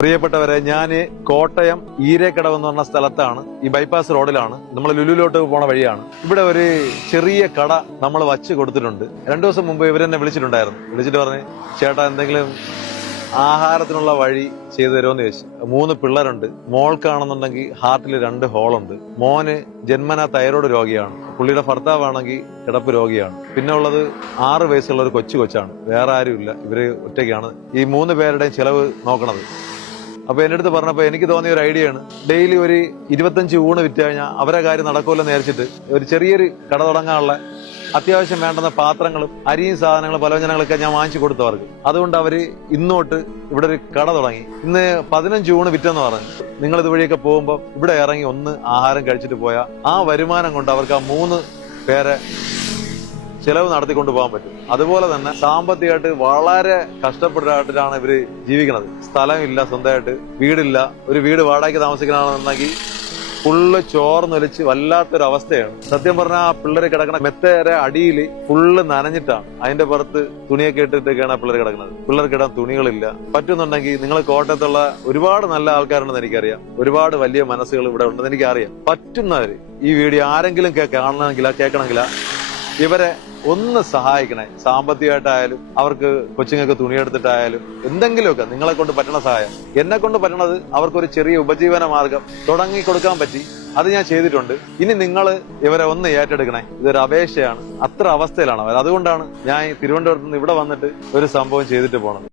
പ്രിയപ്പെട്ടവരെ, ഞാൻ കോട്ടയം ഈരേക്കടവ് എന്ന് പറഞ്ഞ സ്ഥലത്താണ്. ഈ ബൈപ്പാസ് റോഡിലാണ്. നമ്മൾ ലുലുലോട്ട് പോണ വഴിയാണ്. ഇവിടെ ഒരു ചെറിയ കട നമ്മൾ വച്ച് കൊടുത്തിട്ടുണ്ട്. 2 ദിവസം മുമ്പ് ഇവരെന്നെ വിളിച്ചിട്ട് പറഞ്ഞ്, ചേട്ടാ എന്തെങ്കിലും ആഹാരത്തിനുള്ള വഴി ചെയ്തു തരുമെന്ന് ചോദിച്ചു. 3 പിള്ളേരുണ്ട്. മോൾക്കാണെന്നുണ്ടെങ്കിൽ ഹാർട്ടിൽ 2 ഹോളുണ്ട്. മോന് ജന്മനാ തൈറോയ്ഡ് രോഗിയാണ്. പുള്ളിയുടെ ഭർത്താവാണെങ്കിൽ കിടപ്പ് രോഗിയാണ്. പിന്നെ ഉള്ളത് 6 വയസ്സുള്ള ഒരു കൊച്ചാണ്. വേറെ ആരുമില്ല. ഇവര് ഒറ്റയ്ക്കാണ് ഈ 3 പേരുടെയും ചെലവ് നോക്കണത്. അപ്പൊ എന്റെ അടുത്ത് പറഞ്ഞപ്പോ എനിക്ക് തോന്നിയ ഒരു ഐഡിയ ആണ്. ഡെയിലി ഒരു 25 ഊണ് വിറ്റ് കഴിഞ്ഞാൽ അവരെ കാര്യം നടക്കൂലെന്ന് വിചാരിച്ചിട്ട് ഒരു ചെറിയൊരു കട തുടങ്ങാനുള്ള അത്യാവശ്യം വേണ്ടുന്ന പാത്രങ്ങളും അരിയും സാധനങ്ങളും പലവ്യഞ്ജനങ്ങളൊക്കെ ഞാൻ വാങ്ങിച്ചു കൊടുത്തവർക്ക്. അതുകൊണ്ട് അവര് ഇന്നോട്ട് ഇവിടെ ഒരു കട തുടങ്ങി. ഇന്ന് 15 ഊണ് വിറ്റെന്ന് പറഞ്ഞു. നിങ്ങൾ ഇതുവഴിയൊക്കെ പോകുമ്പോൾ ഇവിടെ ഇറങ്ങി ഒന്ന് ആഹാരം കഴിച്ചിട്ട് പോയാൽ ആ വരുമാനം കൊണ്ട് അവർക്ക് ആ 3 പേരെ ചെലവ് നടത്തിക്കൊണ്ട് പോകാൻ പറ്റും. അതുപോലെ തന്നെ സാമ്പത്തികമായിട്ട് വളരെ കഷ്ടപ്പെട്ടിട്ടാണ് ഇവര് ജീവിക്കുന്നത്. സ്ഥലമില്ല, സ്വന്തമായിട്ട് വീടില്ല. ഒരു വീട് വാടകയ്ക്ക് താമസിക്കണമെന്നുണ്ടെങ്കിൽ ഫുള്ള് ചോർന്നൊലിച്ച് വല്ലാത്തൊരു അവസ്ഥയാണ്. സത്യം പറഞ്ഞാൽ ആ പിള്ളേര് കിടക്കണ മെത്തേരെ അടിയിൽ ഫുള്ള് നനഞ്ഞിട്ടാണ്. അതിന്റെ പുറത്ത് തുണിയൊക്കെ ഇട്ടിട്ടൊക്കെയാണ് പിള്ളേർ കിടക്കുന്നത്. പിള്ളേർക്ക് ഇടാൻ തുണികളില്ല. പറ്റുന്നുണ്ടെങ്കിൽ നിങ്ങൾ കോട്ടയത്തുള്ള ഒരുപാട് നല്ല ആൾക്കാരുണ്ടെന്ന് എനിക്കറിയാം. ഒരുപാട് വലിയ മനസ്സുകൾ ഇവിടെ ഉണ്ടെന്ന് എനിക്കറിയാം. പറ്റുന്നവര് ഈ വീഡിയോ ആരെങ്കിലും കേൾക്കണമെങ്കിലാ ഇവരെ ഒന്ന് സഹായിക്കണേ. സാമ്പത്തികമായിട്ടായാലും അവർക്ക് കൊച്ചുങ്ങൾക്ക് തുണിയെടുത്തിട്ടായാലും എന്തെങ്കിലുമൊക്കെ നിങ്ങളെ കൊണ്ട് പറ്റണ സഹായം. എന്നെ കൊണ്ട് പറ്റണത് അവർക്കൊരു ചെറിയ ഉപജീവന മാർഗം തുടങ്ങി കൊടുക്കാൻ പറ്റി. അത് ഞാൻ ചെയ്തിട്ടുണ്ട്. ഇനി നിങ്ങൾ ഇവരെ ഒന്ന് ഏറ്റെടുക്കണേ. ഇതൊരു അപേക്ഷയാണ്. അത്ര അവസ്ഥയിലാണ് അവർ. അതുകൊണ്ടാണ് ഞാൻ തിരുവനന്തപുരത്ത് നിന്ന് ഇവിടെ വന്നിട്ട് ഒരു സംഭവം ചെയ്തിട്ട് പോണത്.